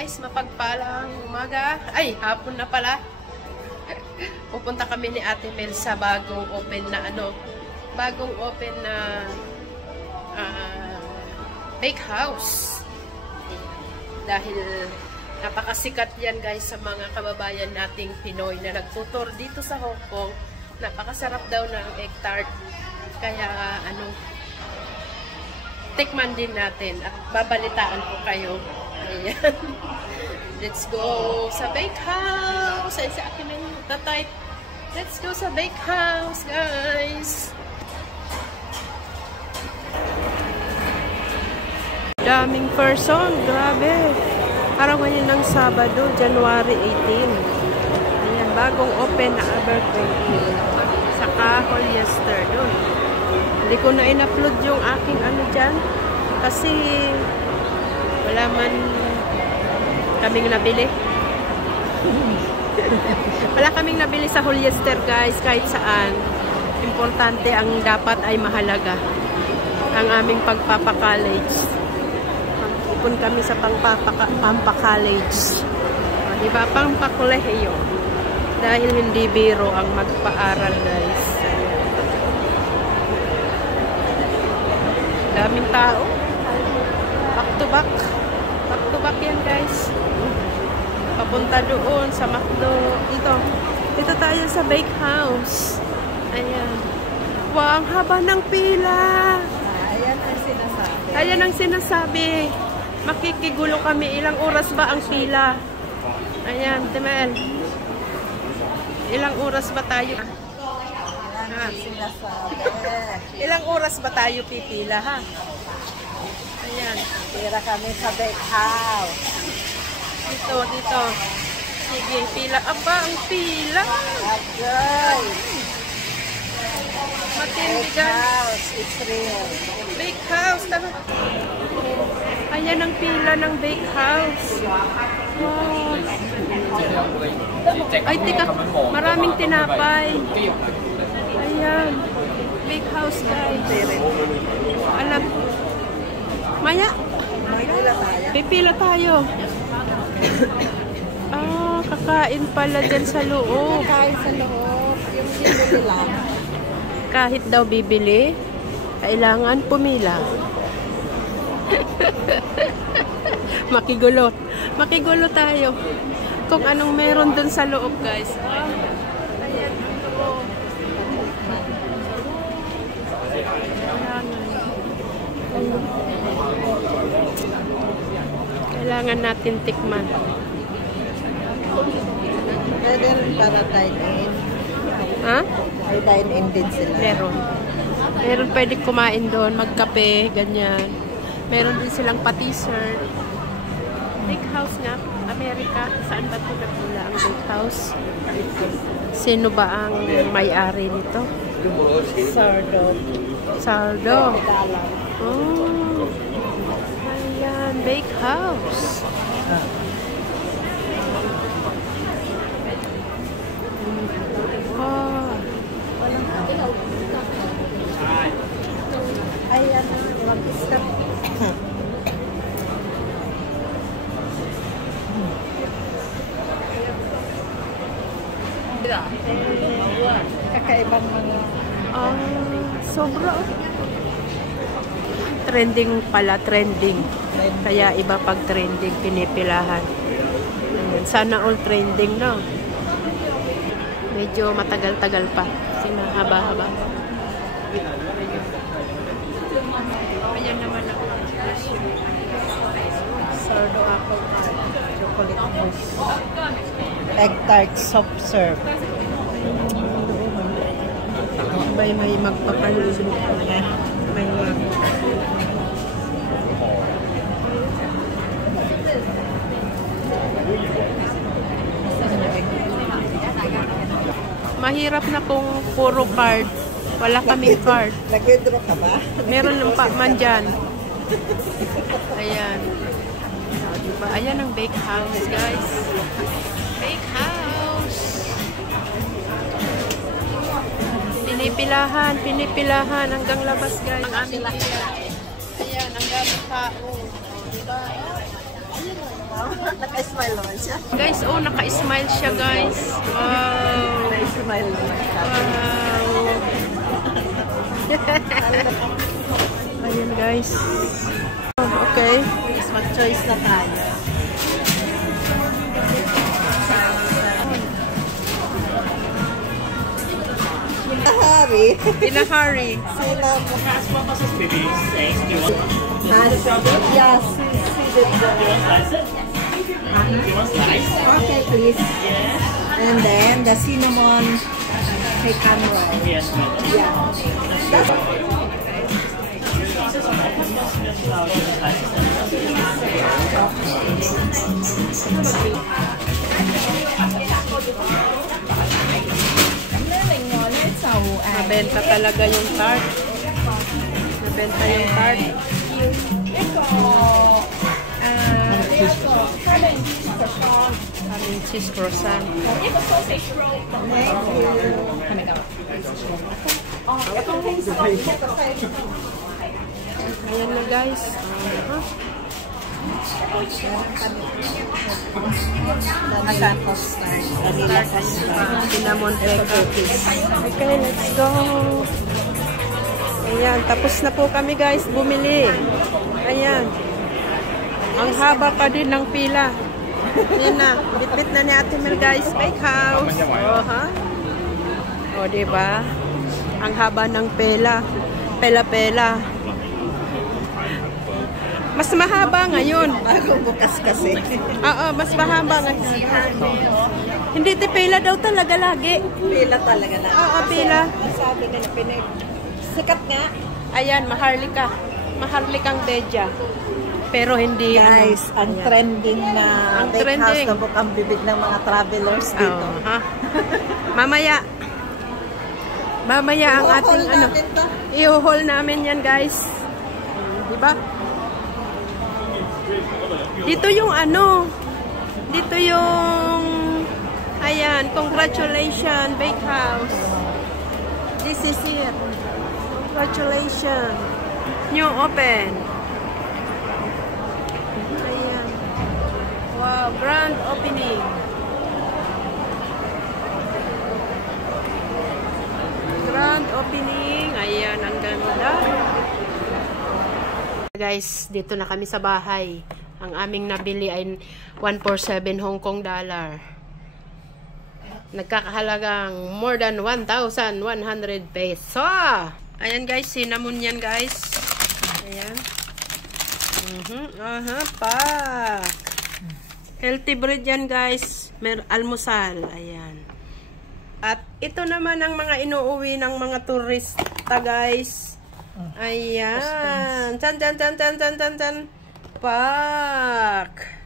guys, mapagpalang umaga. Ay, hapon na pala. Pupunta kami ni Ate Mel sa bagong open na bake house. Dahil napakasikat yan guys sa mga kababayan nating Pinoy na nagtutor dito sa Hong Kong. Napakasarap daw ng egg tart. Kaya tikman din natin at babalitaan ko kayo. Ayan. Let's go sa bake house. Ay, sa akin yung tatype. Let's go sa bake house, guys. Daming person. Grabe. Parang ngayon ng Sabado, January 18. Ayan, bagong open na Abercrombie. Saka Hollister doon. Hindi ko na in-upload yung aking dyan. Kasi wala man kaming nabili. Wala kaming nabili sa Hollister guys, kahit saan. Importante ang dapat ay mahalaga. Ang aming pagpapa-college. Pupun kami sa pampa-college. Diba? Pampa-kolehiyo. Dahil hindi biro ang magpaaral guys. Daming tao. Back to back. Back to back yan guys. Papunta doon sa McDo. Dito tayo sa bake house. Ayan. Wow, ang haba ng pila. Ayan ang sinasabi. Ayan ang sinasabi. Makikigulo kami. Ilang oras ba ang pila? Ayan, Timel. Ilang oras ba tayo? Ilang oras ba tayo pipila ha? Ayan. Tira kami sa bake house. Dito. Sige, pila. Aba, ang pila. Agoy. Matindi Bake gan. house. It's real. Bake house. Ayan ang pila ng bake house. Wow. Ay, tika. Maraming tinapay. Ayan. Bake house guys. Alam. Maya. Pipila tayo. Kakain pala dyan sa loob. Kakain sa loob. Yung bibili lang. Kahit daw bibili, kailangan pumila. Makigulo. Makigulo tayo. Kung anong meron dun sa loob guys. Ayan ang loob. Kailangan natin tikman. Pwede rin para dine-in. Ha? May dine-in din sila. Meron pwede kumain doon, magkape, ganyan. Meron din silang pa-t-shirt. Bake house nga, Amerika. Saan ba ito nagmula ang bake house? Sino ba ang may-ari nito? Sardo. Oh. Ayan, bake house. Oh. Ayan, mag-stop. Kakaibang mga... Sobra. Trending pala, trending. Kaya iba pag trending, pinipilahan. Ayan. Sana all trending, no? Medyo matagal-tagal pa. Sinahaba-haba. Ayan naman ako. Sardo apple tart. Chocolate mousse. Egg tart soft serve. May magpapalusin ko na. May mahirap na kung puro card. Wala kaming card. Nag-withdraw ka ba? Meron ng man dyan. Ayan. Diba? Ayan ang bake house, guys. Bake house. Pinipilahan hanggang labas, guys. Ang aming pila. Ayan, ang daming tao. Diba? Naka-smile naman siya. Guys, oh, naka-smile siya, guys. Wow. Naka-smile naman siya. Wow. Ayun, guys. Okay. Mag-choice na tayo. In a hurry. Sila mo. Yes. Okay, please. And then the cinnamon pecan roll. Yes, Yeah. Nabenta talaga yung tart. Nabenta yung tart. Kaming cheese croissant. Ayan na, guys. Asan custard? Vanilla custard. Cinnamon cookies. Okay, let's go. Ayan, tapos na po kami, guys, bumili. Ayan. Ang haba pa din ng pila. Ayan na, bit-bit na ni Ate Mel, guys. Bakehouse. Oh, ha? O, diba? Ang haba ng pela. Pela-pela. Mas mahaba ngayon. Bagong bukas kasi. Oo, mas mahaba ngayon. Hindi, pela daw talaga lagi. Pila talaga na. Oo, pila. Sabi nila, sikat nga. Ayan, maharlika. Maharlikang beja. Pero hindi, Guys, ang ayan. trending na Ang bakehouse trending. na bukang bibig ng mga travelers dito. Oo, ha? Mamaya. Mamaya ang ating ano. I-haul namin yan, guys. Diba? Dito yung ano. Dito yung ayan, congratulations, Bakehouse. This is it. Congratulations. New open. Ayan. Wow, grand opening. Grand opening. Ayan, ang ganda. Guys, dito na kami sa bahay. Ang aming nabili ay 147 Hong Kong dollar. Nagkakahalagang more than 1,100 peso. Ayan, guys, cinnamon yan, guys. Ayan. Pak. Healthy bread yan, guys. Almusal. Ayan. At ito naman ang mga inuuwi ng mga turista, guys. Ayan. Tan. Pak.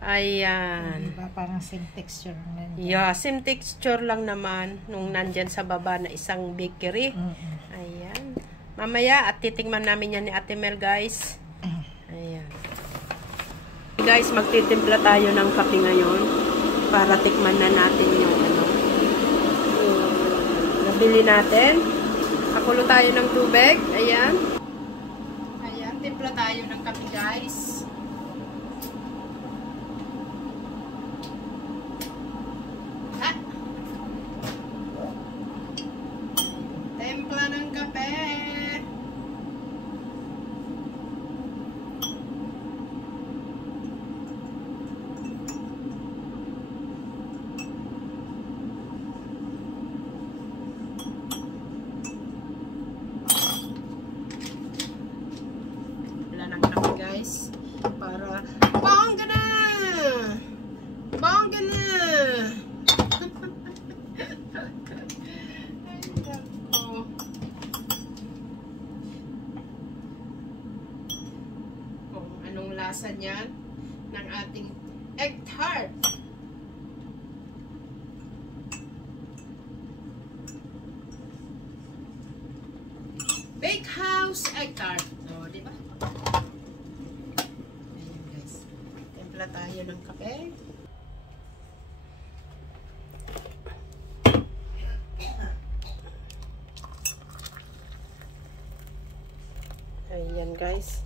Ayan. Diba, parang same texture lang. Yeah, same texture lang naman nung nandyan sa baba na isang bakery. Ayan. Mamaya at titingnan namin yan ni Ate Mel, guys. Ayan. Guys, magtitimpla tayo ng kape ngayon para tikman na natin yung ano. Nabili natin. Pakulo tayo ng tubig. Ayan. Ayan, timpla tayo ng kape, guys. Ha? Timpla ng kape. Guys, para bongga na! Bongga na! Ay, nako. Oh, anong lasa niyan ng ating egg tart? Bakehouse egg tart. Oh, di ba? Timpla tayo ng kape. Ayan, guys.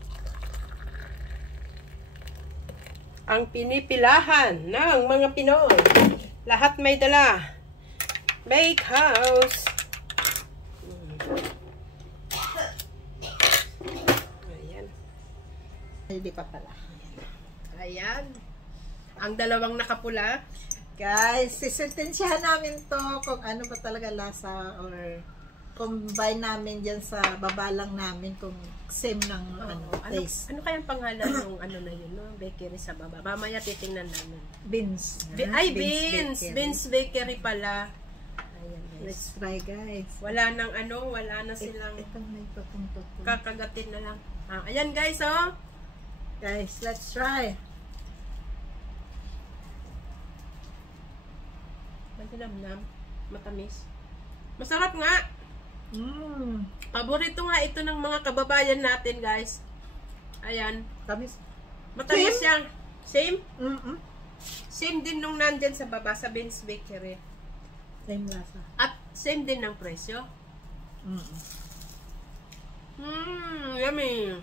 ang pinipilahan ng mga Pinoy. Lahat may dala. Bakehouse. Ayan. Hindi pa pala. Ayan. Ang dalawang nakapula. Guys, sisintensyahan namin to kung ano ba talaga lasa or combine namin dyan sa baba lang namin kung same ng taste. Ano kayang pangalan ng ano na yun, no? Bakery sa baba. Mamaya titingnan namin. Beans. Beans. Bakery. Beans Bakery pala. Ayan, guys. Let's try, guys. Wala nang ano, wala na silang Ito may patong-patong. kakagatin na lang. Ayan guys, oh. Guys, let's try. Matinamnam. Matamis. Masarap nga. Paborito nga ito ng mga kababayan natin, guys. Ayan. Tamis. Matamis yan. Same? Same Same din nung nandyan sa baba sa Beans Bakery. lasa. At same din ng presyo. Yummy.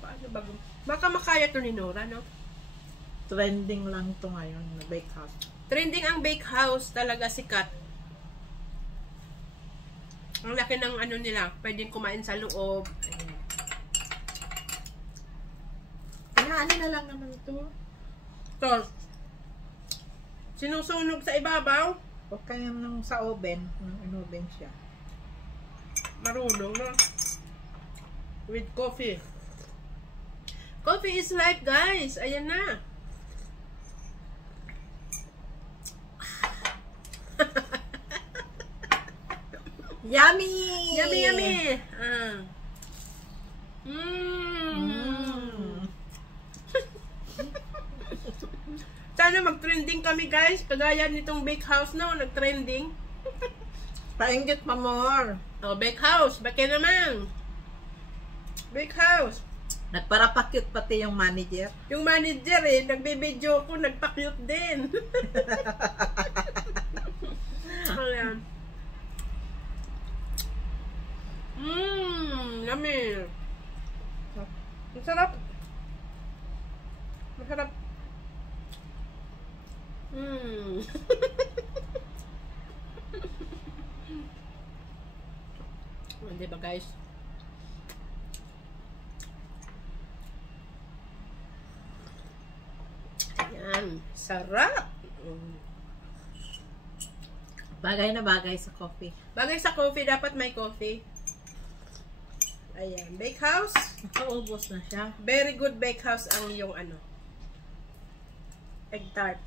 Paano ba? Baka makaya to ni Nora, no? Trending lang to ngayon na bakehouse. Trending ang bakehouse, talaga sikat. Ang laki ng ano nila, pwedeng kumain sa loob. Ano na lang naman to. So, sinusunog sa ibabaw. O kaya nung sa oven, nung in-oven siya. Marunong, no? With coffee. Coffee is life, guys. Ayan na. Yummy! Yummy, yummy! Sana mag-trending kami, guys. Kagaya nitong bakehouse, no? Nag-trending. Painggit pa more. Oh, bakehouse. Bakit naman? Bakehouse. Nagparapakyut pati yung manager. Yung manager, nagbe-video ko, nagpa-cute din. Ayan. Yummy. Masarap. Masarap. Diba, guys? Ayan. Sarap. Bagay na bagay sa coffee. Bagay sa coffee, dapat may coffee. Ayan. Bakehouse. Nakaubos na siya. Very good bakehouse ang yung ano. Egg tart.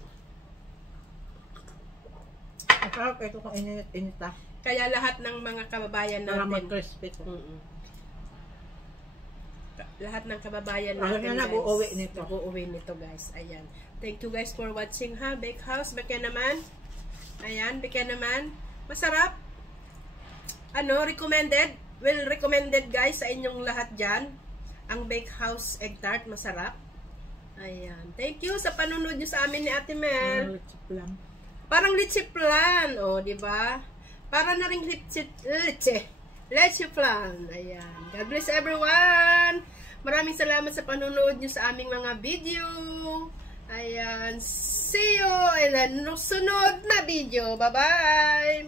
Masarap ito kung init-inita. Kaya lahat ng mga kababayan Para natin. mag-crispy ko. Lahat ng kababayan Ako natin. na nag-uuwi nito. Nag-uuwi nito, guys. Ayan. Thank you guys for watching, ha. Bakehouse. Baka naman. Ayan. Baka naman. Masarap. Ano, recommended. Well, recommended, guys, sa inyong lahat dyan. Ang Bakehouse Egg Tart. Masarap. Ayan. Thank you sa panunod nyo sa amin ni Ate Mel. Parang litchi plan. O, diba? Para na rin litchi plan. Ayan. God bless everyone. Maraming salamat sa panunod nyo sa aming mga video. Ayan. See you in the sunod na video. Bye-bye.